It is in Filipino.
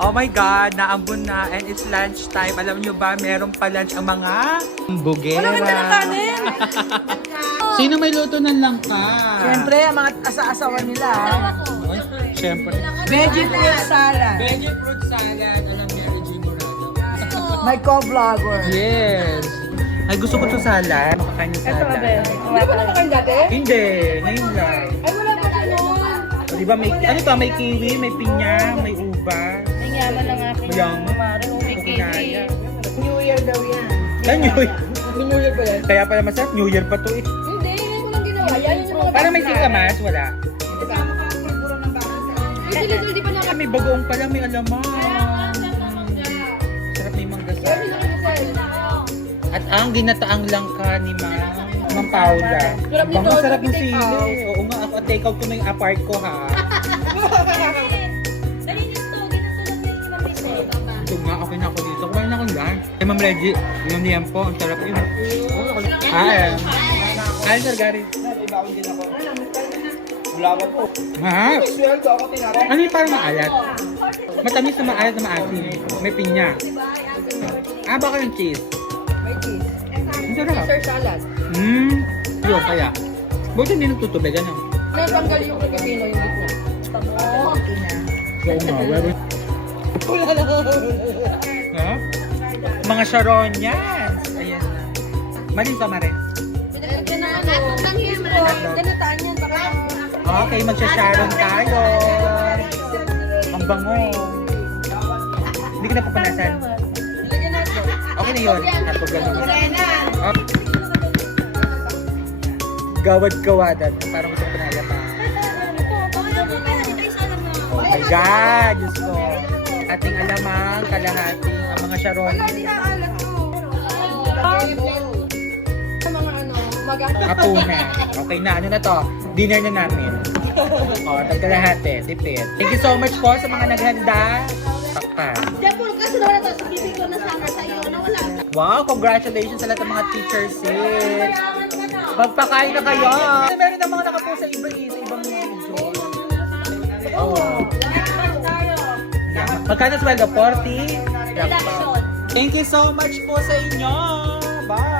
Oh my God, naambun na and it's lunch time. Alam nyo ba, meron pa lunch ang mga bugera. Walang ganda ng kanin. Sino may luto ng langka? Siyempre, ang mga asa-asawa nila. Oy, siyempre. Veggie fruit salad. Veggie fruit salad. Alam niya, Regine Morado. May co-vlogger. Yes. Ay, gusto ko to salad. Makakain yung salad. Hindi ko nakakain dati? Hindi, ngayon lang. Ay, wala pa ganun. Di ba may, ano to, may kiwi, may pinya, may uba. Ang yaman ng aking Mayaman. kumare, umikiwi. New Year daw yan. Ay, New Year. New Year ba yan? Kaya pala masarap, New Year pa to eh. Hindi, ngayon ko lang ginawa. Yan yung mga Parang may singkamas, wala. Yung sila di pa na. May bagoong pala, may alamang. Sarap may manggasal. At ang ginataang langka ni Ma'am Paula. Sarap nito, Bang masarap yung take sili. out. Oo nga, ako take out ko na yung apart ko ha. Ito nga, okay na ako dito. Kumain na akong lang. Kay Ma'am Reggie, yung niyan po, ang sarap yun. Hi. Hi, Sir Gary. Mahal. Ano yung parang maalat? Matamis na maalat na maasim. May pinya. Ah, baka yung cheese. May cheese. Ang sarap. Sir salad. Yun kaya. Buti hindi nagtutubig, ano? Natanggal yung pipino yung gitna. Okay na. So, nga, ha? Mga Sharon yan. Ayan na. Maling pa marin. Pinagkagyan na ano. Ganataan yan. Baka Okay, magsha-Sharon tayo. Ang bango. Hindi ka na papanasan. nilagyan natin. Okay na yun. Tapos ganun. Oh. Gawad-gawadan. Parang gusto ko pinalapa. Oh my God! Diyos ko. Ating alamang, kalahating, ang mga Sharon. Hindi na alat ko. Mga ano, Kapuna. Okay na. Ano na to? Dinner na namin. O, tagkalahati. Tipid. Thank you so much po sa mga naghanda. Pakpa. Diyan kasi naman ito, sa bibig ko na sana sa iyo, nawala. Wow, congratulations sa lahat ng mga teachers. Magpakain na kayo. Meron na mga nakapo sa iba sa ibang video. Oh. Magkano sweldo? 40? Reduction. Thank you so much po sa inyo. Bye.